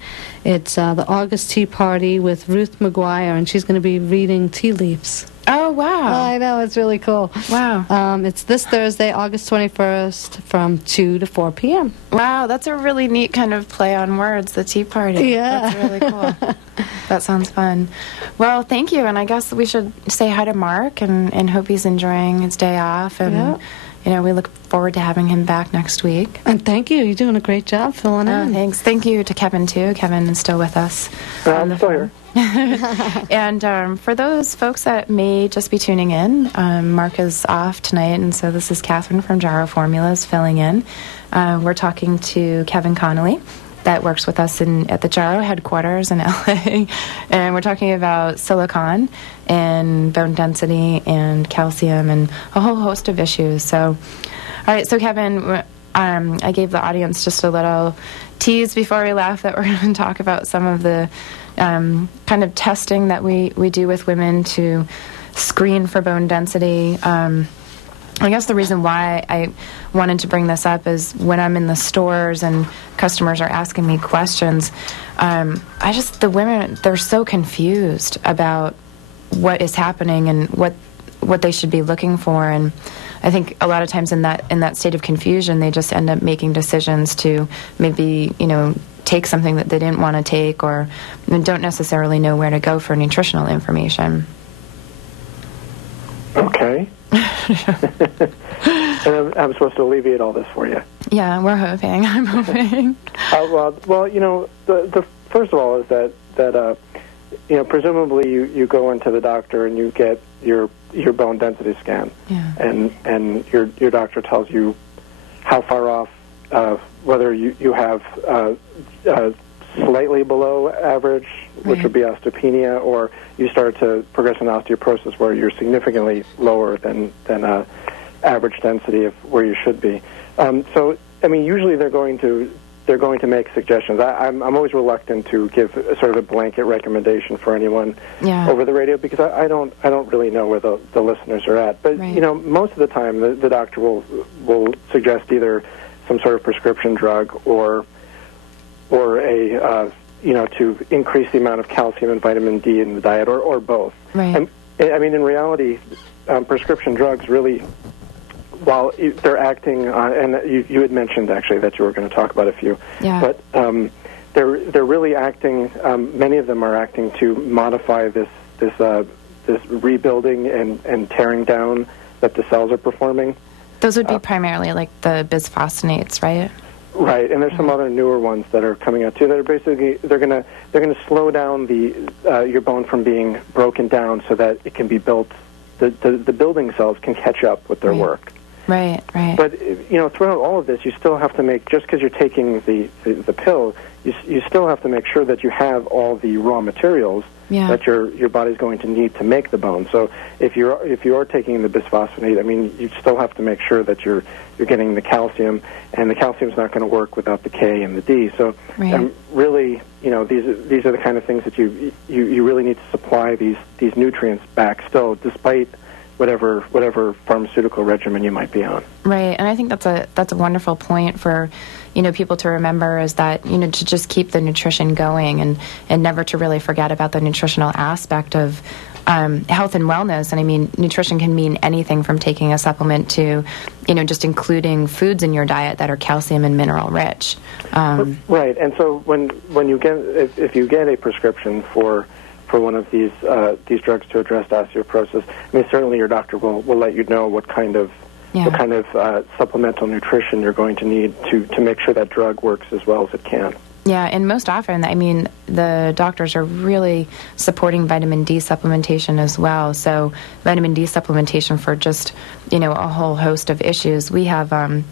It's the August Tea Party with Ruth McGuire, and she's going to be reading tea leaves. Oh, wow. I know, it's really cool. Wow. It's this Thursday, August 21st, from 2 to 4 p.m. Wow, that's a really neat kind of play on words, the tea party. Yeah. That's really cool. That sounds fun. Well, thank you, and I guess we should say hi to Mark and hope he's enjoying his day off. And, we look forward to having him back next week. And thank you. You're doing a great job filling in. Thanks. Thank you to Kevin, too. Kevin is still with us. I'm still here. And for those folks that may just be tuning in, Mark is off tonight, and so this is Catherine from Jarrow Formulas filling in. We're talking to Kevin Connolly that works with us at the Jarrow headquarters in LA, and we're talking about silicon and bone density and calcium and a whole host of issues. So, all right, so Kevin, I gave the audience just a little tease before we left that we're going to talk about some of the kind of testing that we do with women to screen for bone density. I guess the reason why I wanted to bring this up is when I'm in the stores and customers are asking me questions, the women, they're so confused about what is happening and what they should be looking for. And I think a lot of times in that state of confusion, they just end up making decisions to maybe, take something that they didn't want to take or don't necessarily know where to go for nutritional information. Okay. And I'm supposed to alleviate all this for you. Yeah, we're hoping. I'm hoping. Well, the first of all is that presumably you go into the doctor and you get your bone density scan, and your doctor tells you how far off, whether you have slightly below average, which would be osteopenia, or you start to progress in osteoporosis where you're significantly lower than average density of where you should be. So, I mean, usually they're going to make suggestions. I'm always reluctant to give sort of a blanket recommendation for anyone over the radio because I don't really know where the listeners are at. But most of the time the doctor will suggest either some sort of prescription drug or a to increase the amount of calcium and vitamin D in the diet, or both. Right. And, I mean, in reality, prescription drugs really, while they're acting on, and you had mentioned actually that you were going to talk about a few, but they're really acting. Many of them are acting to modify this rebuilding and tearing down that the cells are performing. Those would be primarily like the bisphosphonates, right? Right, and there's some other newer ones that are coming out too. That are basically they're gonna slow down your bone from being broken down so that it can be built. The building cells can catch up with their work. Right, right. But throughout all of this, you still have to make, just because you're taking the pill, you still have to make sure that you have all the raw materials that your body's going to need to make the bone. So if you are taking the bisphosphonate, I mean, you still have to make sure that you're getting the calcium, and the calcium's not going to work without the K and the D. So really, these are the kind of things that you really need to supply these nutrients back still, despite whatever pharmaceutical regimen you might be on. Right, and I think that's a wonderful point for people to remember, is that to just keep the nutrition going and never to really forget about the nutritional aspect of health and wellness. And I mean, nutrition can mean anything from taking a supplement to just including foods in your diet that are calcium and mineral rich. Right, and so when you get if you get a prescription for one of these drugs to address osteoporosis, I mean, certainly your doctor will let you know what kind of supplemental nutrition you're going to need to make sure that drug works as well as it can. Yeah, and most often, I mean, the doctors are really supporting vitamin D supplementation as well. So vitamin D supplementation for just, a whole host of issues. We have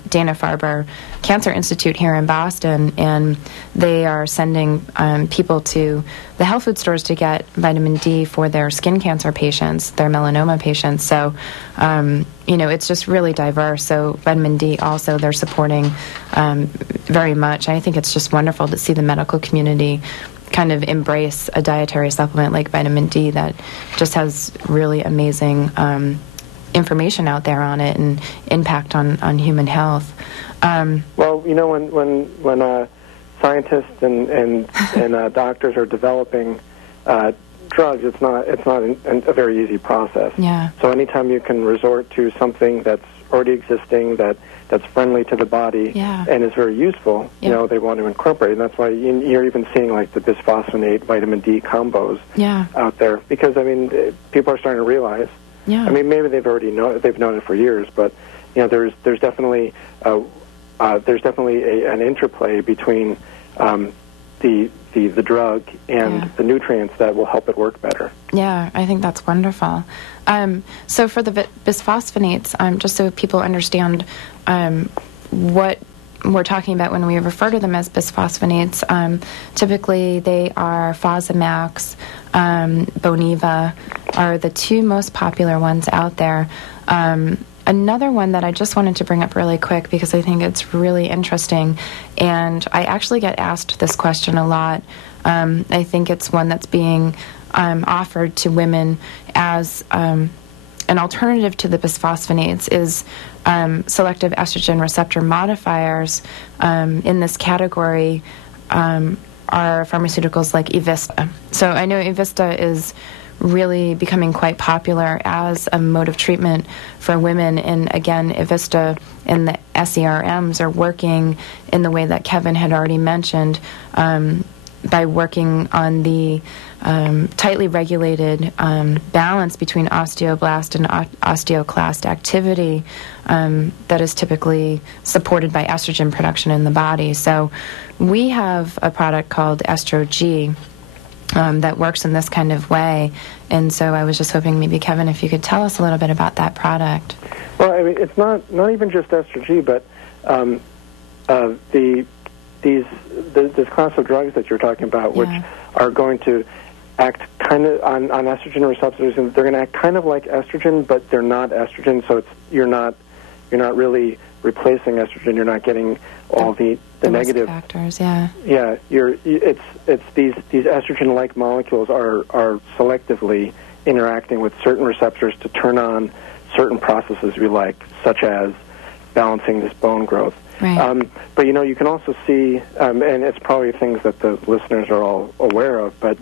Dana-Farber Cancer Institute here in Boston, and they are sending people to the health food stores to get vitamin D for their skin cancer patients, their melanoma patients. So, it's just really diverse. So vitamin D also they're supporting very much. I think it's just wonderful to see the medical community kind of embrace a dietary supplement like vitamin D that just has really amazing information out there on it and impact on human health. Well, when scientists and doctors are developing drugs, it's not a very easy process. Yeah. So anytime you can resort to something that's already existing, that's friendly to the body and is very useful, they want to incorporate. And that's why you're even seeing like the bisphosphonate vitamin D combos out there, because I mean people are starting to realize. I mean, maybe they've known it for years, but there's definitely an interplay between the drug and the nutrients that will help it work better. Yeah, I think that's wonderful. So for the bisphosphonates, just so people understand what we're talking about when we refer to them as bisphosphonates, typically they are Fosamax, Boniva are the two most popular ones out there. Another one that I just wanted to bring up really quick because I think it's really interesting, and I actually get asked this question a lot. I think it's one that's being offered to women as an alternative to the bisphosphonates is selective estrogen receptor modifiers. In this category are pharmaceuticals like Evista. So I know Evista is really becoming quite popular as a mode of treatment for women. And again, Evista and the SERMs are working in the way that Kevin had already mentioned, by working on the tightly regulated balance between osteoblast and osteoclast activity that is typically supported by estrogen production in the body. So we have a product called Estro-G that works in this kind of way. And so I was just hoping maybe, Kevin, if you could tell us a little bit about that product. Well, I mean, it's not even just Estro-G, but this class of drugs that you're talking about, which are going to act kind of on estrogen receptors, and they're going to act kind of like estrogen, but they're not estrogen. So you're not really replacing estrogen. You're not getting all the negative factors. Yeah. Yeah. It's these estrogen-like molecules are selectively interacting with certain receptors to turn on certain processes we like, such as balancing this bone growth. Right. But you can also see, and it's probably things that the listeners are all aware of, but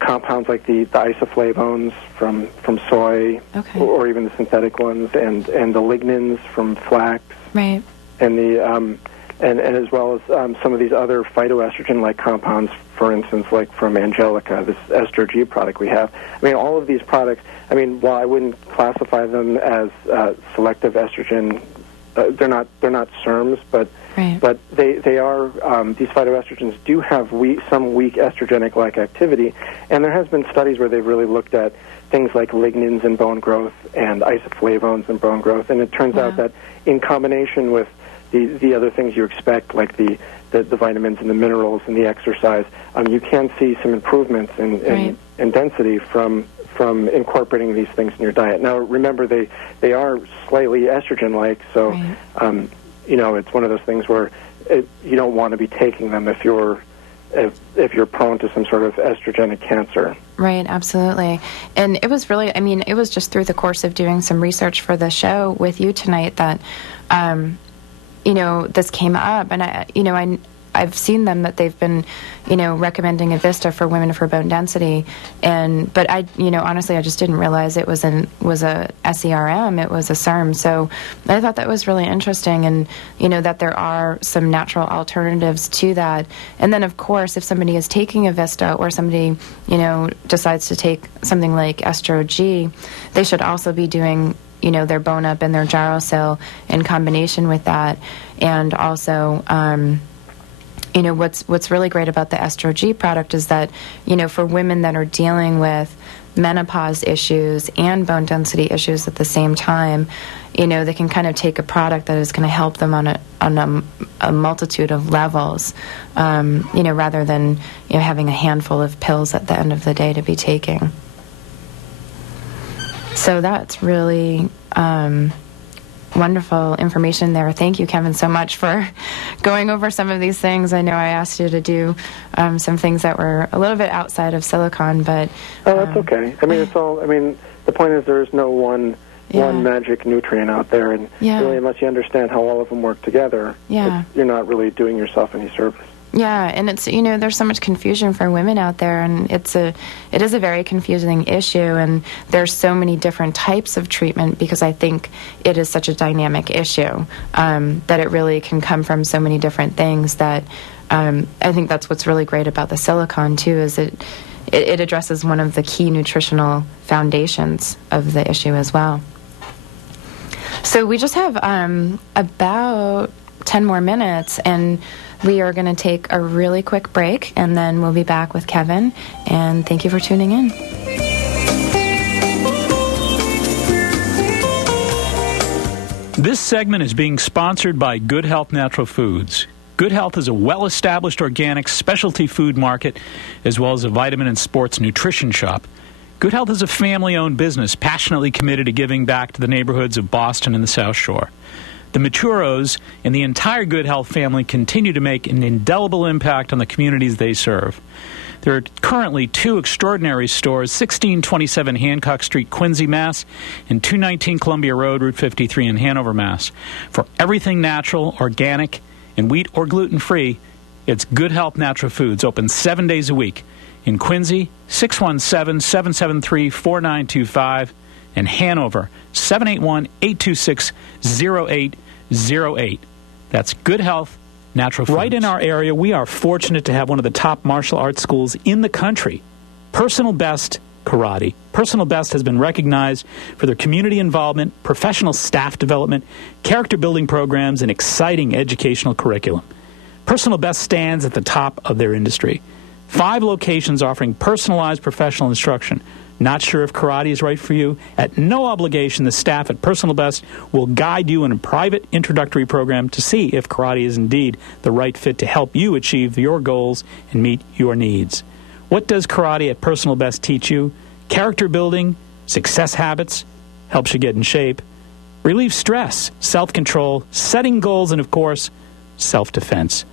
compounds like the isoflavones from soy, or even the synthetic ones, and the lignans from flax, right, and the and as well as some of these other phytoestrogen-like compounds, for instance, like from Angelica, this Estro-G product we have. I mean, all of these products. I mean, while I wouldn't classify them as selective estrogen they're not SERMs, but they are these phytoestrogens do have some weak estrogenic-like activity, and there has been studies where they've really looked at things like lignins in bone growth and isoflavones in bone growth, and it turns out that in combination with the other things you expect, like the vitamins and the minerals and the exercise, you can see some improvements in density from incorporating these things in your diet. Now, remember, they are slightly estrogen-like, so it's one of those things where you don't want to be taking them if you're prone to some sort of estrogenic cancer. Right, absolutely. And it was really, it was just through the course of doing some research for the show with you tonight that, this came up. And I've seen them that they've been, recommending Avista for women for bone density, but honestly, I just didn't realize it was a SERM, it was a SERM. So I thought that was really interesting, and that there are some natural alternatives to that. And then, of course, if somebody is taking Avista or somebody decides to take something like Estro-G, they should also be doing their bone up and their gyrosil in combination with that, and also. What's really great about the Estro-G product is that, for women that are dealing with menopause issues and bone density issues at the same time, they can kind of take a product that is going to help them on a multitude of levels, rather than having a handful of pills at the end of the day to be taking. So that's really wonderful information there. Thank you, Kevin, so much for going over some of these things. I know I asked you to do some things that were a little bit outside of silicon, but... that's okay. It's all... the point is there is no one magic nutrient out there, and really, unless you understand how all of them work together, you're not really doing yourself any service. Yeah, and it's, there's so much confusion for women out there, and it is a very confusing issue, and there's so many different types of treatment because I think it is such a dynamic issue, that it really can come from so many different things that I think that's what's really great about the silicon, too, is it addresses one of the key nutritional foundations of the issue as well. So we just have about 10 more minutes, and we are going to take a really quick break, and then we'll be back with Kevin. And thank you for tuning in. This segment is being sponsored by Good Health Natural Foods. Good Health is a well-established organic specialty food market, as well as a vitamin and sports nutrition shop. Good Health is a family-owned business passionately committed to giving back to the neighborhoods of Boston and the South Shore. The Maturos and the entire Good Health family continue to make an indelible impact on the communities they serve. There are currently 2 extraordinary stores, 1627 Hancock Street, Quincy, Mass., and 219 Columbia Road, Route 53 in Hanover, Mass. For everything natural, organic, and wheat or gluten-free, it's Good Health Natural Foods, open 7 days a week. In Quincy, 617-773-4925, and Hanover, 781-826-0808. That's Good Health Natural Foods. Right in our area, we are fortunate to have one of the top martial arts schools in the country, Personal Best Karate. Personal Best has been recognized for their community involvement, professional staff development, character building programs, and exciting educational curriculum. Personal Best stands at the top of their industry. 5 locations offering personalized professional instruction. Not sure if karate is right for you? At no obligation, the staff at Personal Best will guide you in a private introductory program to see if karate is indeed the right fit to help you achieve your goals and meet your needs. What does karate at Personal Best teach you? Character building, success habits, helps you get in shape, relieve stress, self-control, setting goals, and, of course, self-defense.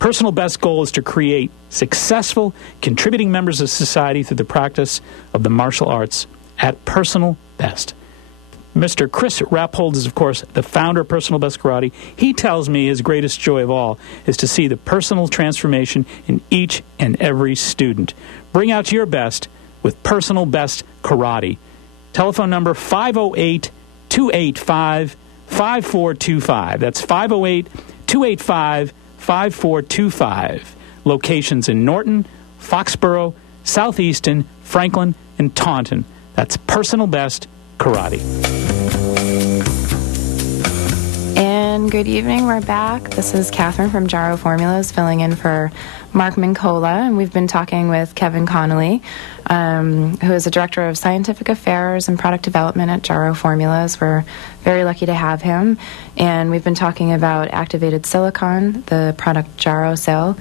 Personal Best's goal is to create successful, contributing members of society through the practice of the martial arts at Personal Best. Mr. Chris Rappold is, of course, the founder of Personal Best Karate. He tells me his greatest joy of all is to see the personal transformation in each and every student. Bring out your best with Personal Best Karate. Telephone number 508-285-5425. That's 508-285-5425. Locations in Norton, Foxborough, Southeaston, Franklin, and Taunton. That's Personal Best Karate. And and good evening. We're back. This is Catherine from Jarrow Formulas filling in for Mark Mincola, and we've been talking with Kevin Connolly, who is the Director of Scientific Affairs and Product Development at Jarrow Formulas. We're very lucky to have him, and we've been talking about activated silicon, the product Jarrow Cell,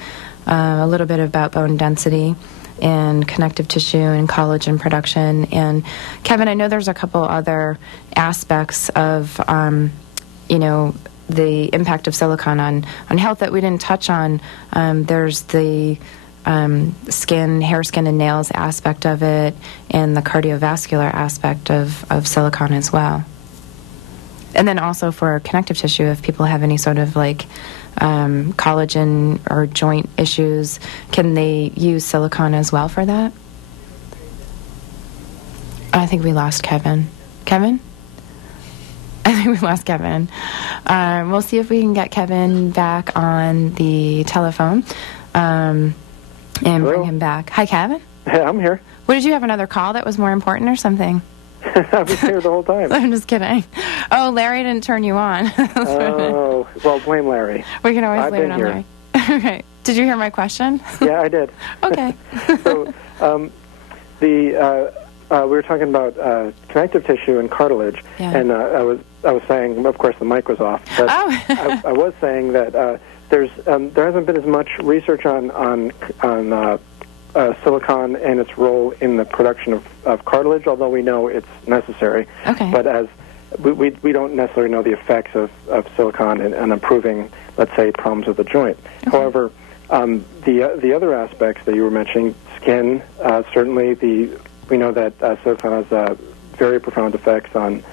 a little bit about bone density and connective tissue and collagen production. And Kevin, I know there's a couple other aspects of, the impact of silicon on health that we didn't touch on. There's the skin, hair, skin, and nails aspect of it, and the cardiovascular aspect of silicon as well. And then also for connective tissue, if people have any sort of collagen or joint issues, can they use silicon as well for that? I think we lost Kevin. Kevin? I think we lost Kevin. We'll see if we can get Kevin back on the telephone and bring him back. Hi, Kevin? Yeah, I'm here. What, did you have another call that was more important or something? I was here the whole time. I'm just kidding. Oh, Larry didn't turn you on. Oh, well, blame Larry. We can always blame it on Larry. Okay. Did you hear my question? Yeah, I did. Okay. So, we were talking about connective tissue and cartilage, and I was saying, of course, the mic was off, but I was saying that there hasn't been as much research on silicon and its role in the production of cartilage, although we know it's necessary. Okay. But as we don't necessarily know the effects of silicon in improving, let's say, problems with the joint. Okay. However, the other aspects that you were mentioning, skin, certainly we know that silicon has very profound effects on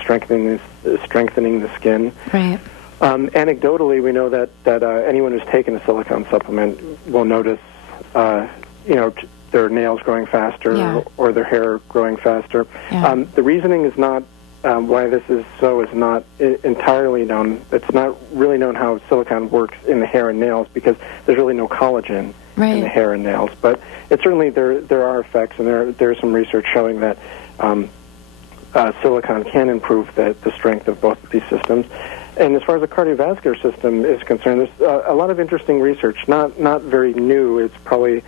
strengthening the skin. Right. Anecdotally, we know that anyone who's taken a silicon supplement will notice their nails growing faster or their hair growing faster. Yeah. The reasoning is not why this is so is not entirely known. It's not really known how silicon works in the hair and nails because there's really no collagen in the hair and nails. But it certainly there are effects, and there's some research showing that silicon can improve the strength of both of these systems. And as far as the cardiovascular system is concerned, there's a lot of interesting research, not very new. It's probably,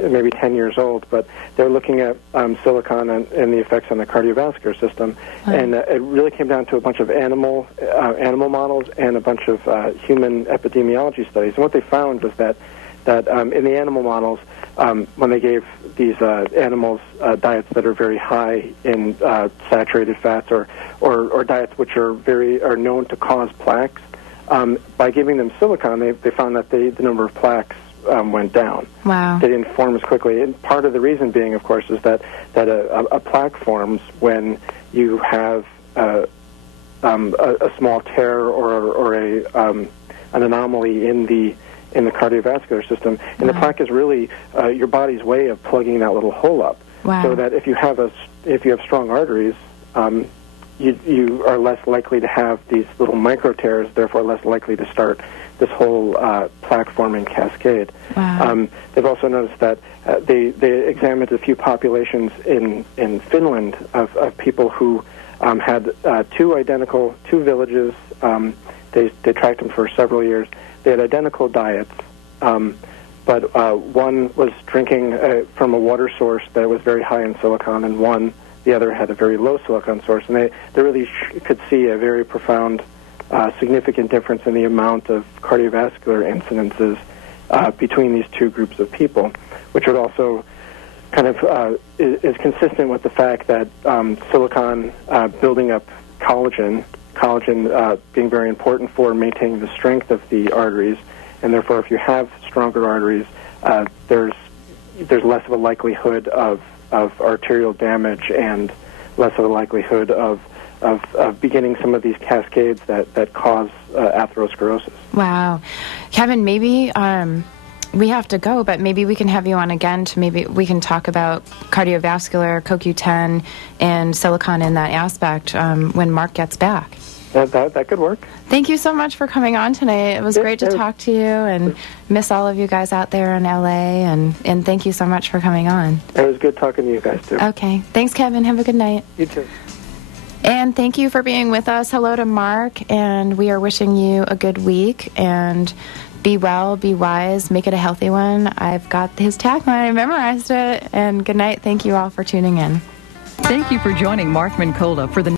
maybe 10 years old, but they're looking at silicon and the effects on the cardiovascular system. And it really came down to a bunch of animal models and a bunch of human epidemiology studies. And what they found was that in the animal models, when they gave these animals diets that are very high in saturated fats or diets which are known to cause plaques, by giving them silicon, they found that the number of plaques went down. Wow. They didn't form as quickly. And part of the reason being, of course, is that a plaque forms when you have a small tear or an anomaly in the cardiovascular system, and the plaque is really your body's way of plugging that little hole up. Wow. So that if you have strong arteries, you are less likely to have these little micro tears, therefore less likely to start this whole plaque-forming cascade. Wow. They've also noticed that they examined a few populations in Finland of people who had two villages. They tracked them for several years. They had identical diets, but one was drinking from a water source that was very high in silicon, and the other had a very low silicon source. And they really could see a very profound, significant difference in the amount of cardiovascular incidences between these two groups of people, which would also kind of is consistent with the fact that silicon building up collagen being very important for maintaining the strength of the arteries, and therefore if you have stronger arteries, there's less of a likelihood of arterial damage and less of a likelihood of beginning some of these cascades that cause atherosclerosis. Wow. Kevin, maybe we have to go, but maybe we can have you on again to maybe we can talk about cardiovascular, CoQ10, and silicon in that aspect when Mark gets back. That could work. Thank you so much for coming on tonight. It was great to talk to you, and miss all of you guys out there in L.A., and thank you so much for coming on. It was good talking to you guys, too. Okay. Thanks, Kevin. Have a good night. You too. And thank you for being with us. Hello to Mark, and we are wishing you a good week, and be well, be wise, make it a healthy one. I've got his tagline, I memorized it, and good night. Thank you all for tuning in. Thank you for joining Mark Mincola for the